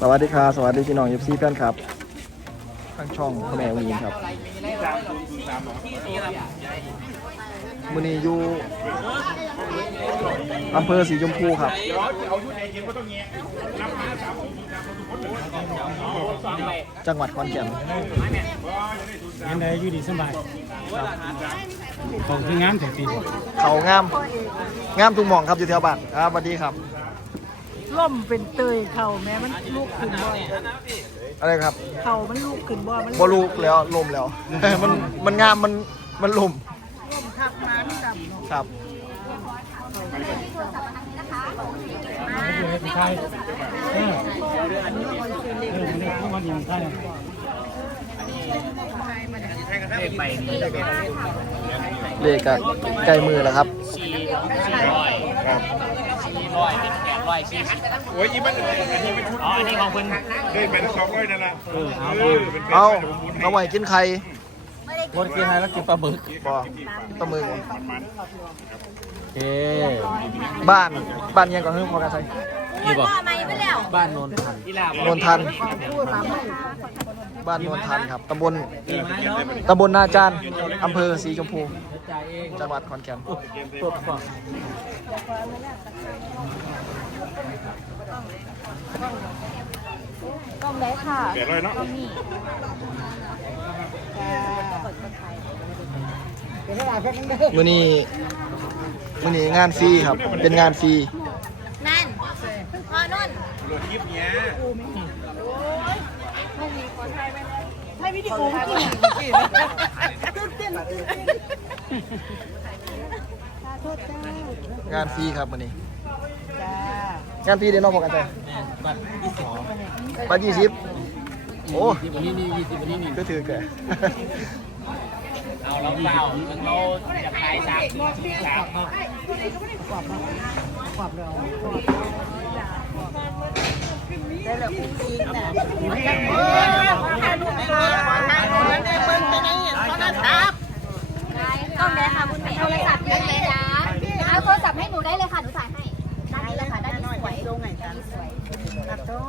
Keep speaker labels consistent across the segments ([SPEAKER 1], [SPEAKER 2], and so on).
[SPEAKER 1] สวัสดีครับ สวัสดีพี่น้องเอฟซีแฟนครับทางช่องพ่อแม่วีนครับมือนี้อยู่อำเภอสีชมพูครับจังหวัดขอนแก่น
[SPEAKER 2] ยังไงอยู่ดีสบายของคืองามแต่ปี
[SPEAKER 1] เขางามงามทุกหมองครับอยู่แถวบ้านครับสวัสดีครับ
[SPEAKER 3] ล่มเป็นเตยเข่าแม้มันลูกขึ้นบ่
[SPEAKER 1] อะไรครับ
[SPEAKER 3] เข่ามันลูกขึ้นบ่มัน
[SPEAKER 1] บลูกแล้วลมแล้ว มันมันงามมันมันลม
[SPEAKER 3] ล่มทับมามันดำเนาะ
[SPEAKER 1] ครับ
[SPEAKER 2] อยู่ในไทยเออเออมันได้เข้ามาอยู่ในไทย
[SPEAKER 1] เลขกับใกล้มือแล้วครับ
[SPEAKER 4] โอ้ยยี่มันอันนี้เป็นชุด
[SPEAKER 5] อ๋ออันนี้ของคุณ
[SPEAKER 4] เฮ้ยเป็นทั้งสองร้อยนั่นแหละ
[SPEAKER 2] เออเอา
[SPEAKER 4] เออเป็น
[SPEAKER 1] เอาเอาไว้กินไข่
[SPEAKER 2] รถกินอะไรแล้วกินปลาหมึก
[SPEAKER 1] บ่ต้มมือก่อน
[SPEAKER 2] เอ๊
[SPEAKER 1] บ้านบ้านยังก่อนเพิ่งพอกันใส่
[SPEAKER 2] นี่บอกบ้านโนนทัน
[SPEAKER 1] นนทัน บ้านนนทันครับตำบลตำบลนาจานอำเภอสีชมพู
[SPEAKER 2] จ่ายเอง
[SPEAKER 1] จังหวัดขอนแก่น
[SPEAKER 2] ปวดฟัง
[SPEAKER 6] กล้องได้ค่ะ
[SPEAKER 4] แปดร้อยเนาะ
[SPEAKER 1] มื้อนี้มื้อนี้งานฟรีครับ เป็นงานฟรี
[SPEAKER 6] นั่นพอนน
[SPEAKER 4] รถยิบเนี้ย
[SPEAKER 3] ให้วิดีโอกินตื่นเต้น
[SPEAKER 1] งานฟรีครับมื้อนี้
[SPEAKER 3] จ้า งา
[SPEAKER 1] นฟรีเด้เนาะพอกันใส่
[SPEAKER 2] บัตรที่สอง
[SPEAKER 1] บัตรยี่สิบโอ้
[SPEAKER 2] ยี่สิบวันนี้นี่ยี่สิบวันนี้นี่
[SPEAKER 1] ก็ถือแก
[SPEAKER 5] เอาเราเปล่าเราอยากขายสามสี่สาม
[SPEAKER 3] ได้แล้วอุ้งอิงน่ะ
[SPEAKER 6] กล้องได้ค่ะคุณแม่โทรศัพท์ยังไงจ๊ะเอาโทรศัพท์ให้หนูได้เลยค่ะ หนูถ่ายให้ด้านนี้เลยค่ะ ด้านนี้สวย
[SPEAKER 3] ลงไงกัน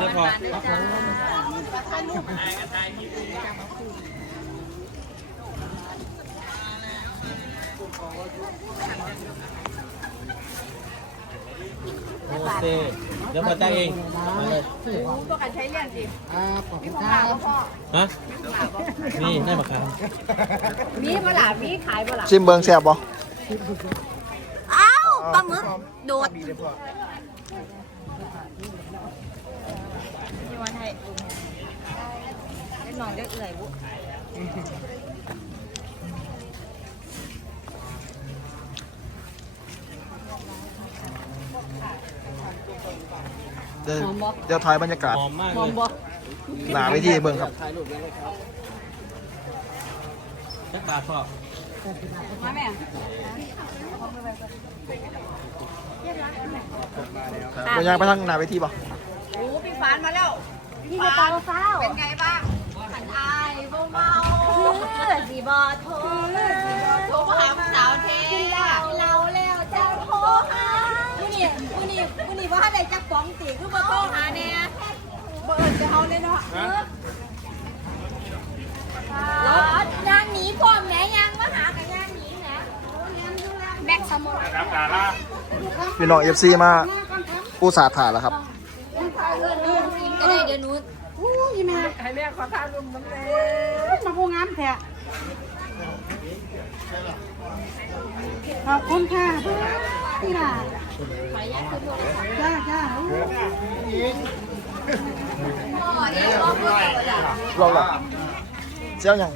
[SPEAKER 1] ก็
[SPEAKER 2] พอโอเคเดี๋ยวมาจ่ายเองมาเลย
[SPEAKER 3] ตัวกันใช้เรื่องสิ
[SPEAKER 2] ฮะนี่ได้มาครับ
[SPEAKER 6] มีเปล่ามีขายเปล่า
[SPEAKER 1] ชิมเบิงแซ่บบ่
[SPEAKER 6] อ้าวปลาหมึก โดดนี่วันให้เล่นน้องเรียกเอื่อยบุ
[SPEAKER 1] เดี๋ยวเดี๋ยวถ่ายบรรยากาศ
[SPEAKER 2] หอมมากเลย
[SPEAKER 1] หนาไปที่เบิงครับ
[SPEAKER 2] ถ่ายรูปเลยครับจักบาทพอ
[SPEAKER 6] มาแม่
[SPEAKER 1] บนยางไปทางหนาไปที่บ่
[SPEAKER 6] โอ้พี่ฟานมาแล้ว พี่จะตาเศร้าเป็นไงบ้างขันอายเบาเมาสีบอโทรโทรมาหาสาวเทเราเราแล้วจะโทรหาผู้นี่ผู้นี่ผู้นี่ว่าอะไรจะฟ้องตีคือมาโทรหาเนี่ยบ่เอิญจะเอาเลยเนาะยางหนีพร้อมแหนยางมาหากับยางหนีแหนแบกสมุน
[SPEAKER 4] ครับดารา
[SPEAKER 1] พี่น้องเอฟซีมาปูสาดถ่ายแล้วครับ
[SPEAKER 6] ก็ได้เดี๋ยวหนู
[SPEAKER 3] อู้ยแม่ให้แม่ขอทานรุมน้ำแม่มาพูงามแท้ขอบคุณค่ะพี่ล่ะจ้าจ้า
[SPEAKER 1] เราละเจ้าอย่าง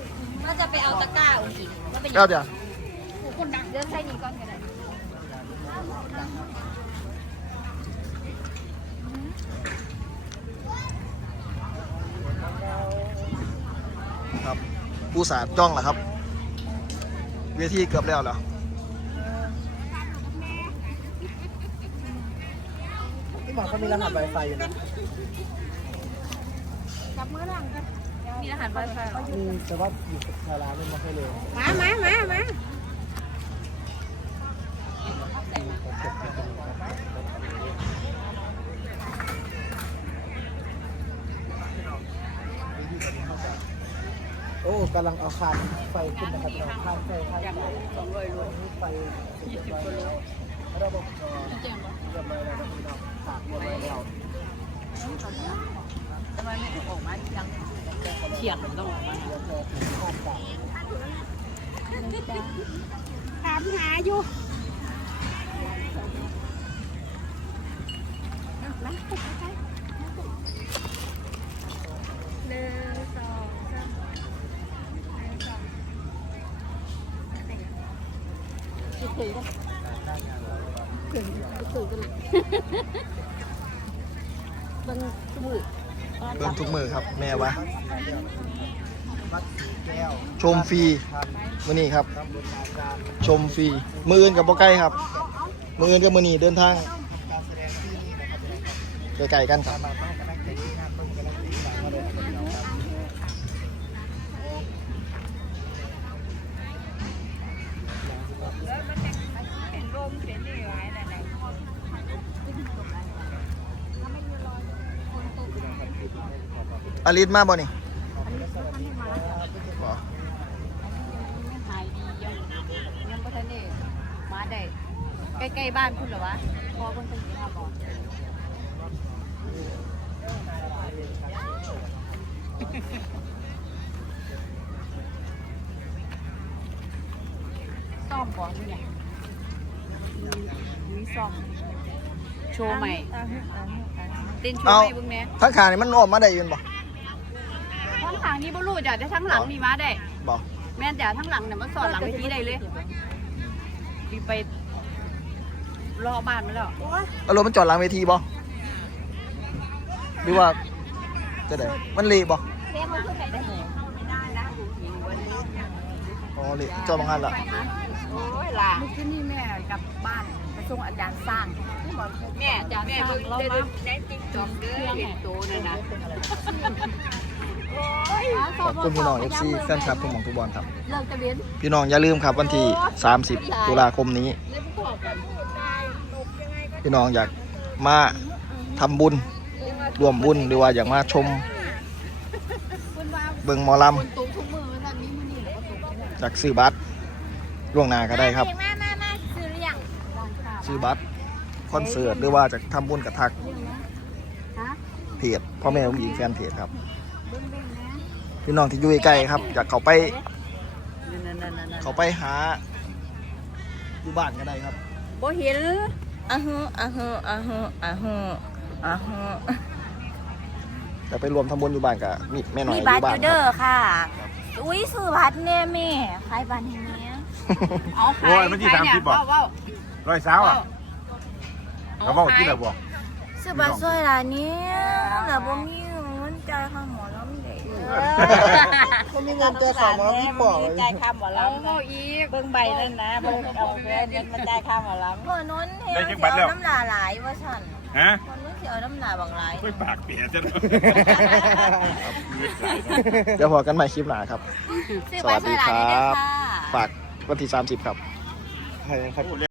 [SPEAKER 6] ก็จะไปเอาตะกร้าอุ้งอิงแล้วไป
[SPEAKER 1] เจ้าเดี๋ยว
[SPEAKER 6] คนดังเดินใส่นี่ก่อนก็ได้
[SPEAKER 1] ปูสาดจ้องเหรอครับ เวทีเกือบแล้วเหรอ
[SPEAKER 2] ที่หมอเขามีรหัสไวไฟอยู่นะ
[SPEAKER 6] มีรหัสไวไฟเหรอ
[SPEAKER 2] อืมแต่ว่าอยู่กับชาลาไม่มาให้เลย
[SPEAKER 3] มามามามา
[SPEAKER 2] กำลังเอาคานไฟขึ้นนะครับเอาคานไฟคานไฟสองร้อยโลไฟยี่สิบกิโลระบบจอเรียบร้อยแล้วครับพี่น้องฝากเรียบร้อยแล้ว
[SPEAKER 6] ทำไมไม่ออกมาจังเฉียงมันต้องออกมา
[SPEAKER 3] ถามหาอยู่
[SPEAKER 1] เบิ่ คุยกันคุยคุยกันนะ
[SPEAKER 2] บังทุกมื
[SPEAKER 1] อเบิ่ง
[SPEAKER 2] ทุก
[SPEAKER 1] มือครับ
[SPEAKER 2] แม่วะชมฟรีมือนี้ครับ
[SPEAKER 1] ชมฟรีมืออื่นกับบ่ใกล้ครับ มืออื่นกับมือนี้เดินทางไกลๆกันครับ
[SPEAKER 2] อ
[SPEAKER 1] ลิสมาบ่นี่บ่
[SPEAKER 6] หายดียังยังบ่ทันได้มาได้ใกล้ๆบ้านคุณเหรอวะพอคนเป็นสิมาบอกซ่อมก่อนเนี่ยมีซ่อมโชว์ใหม่เต้นโชว์
[SPEAKER 1] เอา
[SPEAKER 6] ใหม่เบึงแหน่
[SPEAKER 1] ทั้งขานี่มันออกมาได้อยืนบ่
[SPEAKER 6] ทั้งทางนี้บ่รู้จ้ะแต่ทั้งหลังนี่มาได้
[SPEAKER 1] บ่
[SPEAKER 6] แม่นจ้ะทั้งหลังเนี่ยมันสอนหลังไปที่ใดเลยมีไปรอบ้านมาแล้ว
[SPEAKER 1] เอารถมันจอดหลังเวทีบ่หรือว่าจะได้มันเละบ่
[SPEAKER 6] เล่มันคือไหนได้ไม่ได้นะวันนี้
[SPEAKER 1] อ๋อเละจอดบางหันละ
[SPEAKER 6] โอ้ยล่ะเมื่อคืนนี้แม่กลับบ้านไปส่งอาจารย์สร้างแม่อาจารย์แม่เบิ่งเรามาได้ติ๊ กต็อกเด้อเห็นโตนั่นนะ
[SPEAKER 1] ขอบคุณพี่น้อง FC แฟนคลับทุกหม่องทุกบอลครับ
[SPEAKER 6] เลิกตะเวน
[SPEAKER 1] พี่น้องอย่าลืมครับวันที่ 30 ตุลาคมนี้
[SPEAKER 6] เล่นพอกัน
[SPEAKER 1] พี่น้องอยากมาทำบุญรวมบุญหรือว่าอยากมาชม
[SPEAKER 6] คุณว่า
[SPEAKER 1] เบิงหมอล
[SPEAKER 6] คนตุ้มทุกมือมันมีมือนี่หรือว่าตุ้มที่ไหนำ
[SPEAKER 1] อยากซื้อบัตรล่วงหน้าก็ได้ครับ
[SPEAKER 3] มามามาซื้อหรือยัง
[SPEAKER 6] ร้านค้า
[SPEAKER 1] ซื้อบัตรคอนเสิร์ตหรือว่าจะทำบุญกับทัก
[SPEAKER 6] เรื่องนะฮะ
[SPEAKER 1] เพจพ่อแม่ผู้หญิงแฟนเพจครับ
[SPEAKER 6] เบิ้งเบิ้งนะ
[SPEAKER 1] พี่น้องที่อยู่ใกล้ๆครับอยากเขาไป
[SPEAKER 6] นั่นนั่นนั่นนั่น
[SPEAKER 1] เขาไปหาอยู่บ้านก็ได้ครับ
[SPEAKER 6] บ่เห็นอะฮะอะฮะอะฮะอะฮะอะฮะ
[SPEAKER 1] จะไปรวมทำบุญอยู่บ้านกับมีแม่หน่อย
[SPEAKER 3] มี
[SPEAKER 1] อ
[SPEAKER 3] บัต
[SPEAKER 1] ยู่
[SPEAKER 3] ร
[SPEAKER 1] บ้า
[SPEAKER 3] อนยู่
[SPEAKER 1] ค
[SPEAKER 3] เด้
[SPEAKER 1] รั
[SPEAKER 3] อบค่ะ อุ้ยซื้อบัตรแน่แม่ขายบัตรให้แม่
[SPEAKER 6] เอาใคร
[SPEAKER 4] โอ้ยมันที่สามสิบบอก
[SPEAKER 6] ว้าว
[SPEAKER 4] ร้อยสาวอะเขาบอกที่ไหนบอก
[SPEAKER 3] ซื้อบัตรซอยร้านนี้แล้วบ่มีเงินจ่ายค่าหมอลำเด็ก
[SPEAKER 2] ก็มีเงินเจอสาวมาพี่บอกเลย
[SPEAKER 6] จ่ายค่าหมอลำเอาอีกเบิ่งใบนั่นนะเบิ่งเอาเงินมาจ่ายค่าหมอลำ
[SPEAKER 3] พ่อนนท์เฮ็ดเสียน้ำลาหลายว่าฉัน
[SPEAKER 4] ฮะ
[SPEAKER 3] พ่อนนท์เสียน้ำลาบางหลาย
[SPEAKER 4] ไม่ปากเปียกจะ
[SPEAKER 1] เดี๋ยวพอกันใหม่คลิปหนาครับ
[SPEAKER 3] ซื้อบัตรซอยร้านนี้เด้อค่ะ
[SPEAKER 1] ฝากวันที่ 30 ครับ
[SPEAKER 2] ใครยังครับ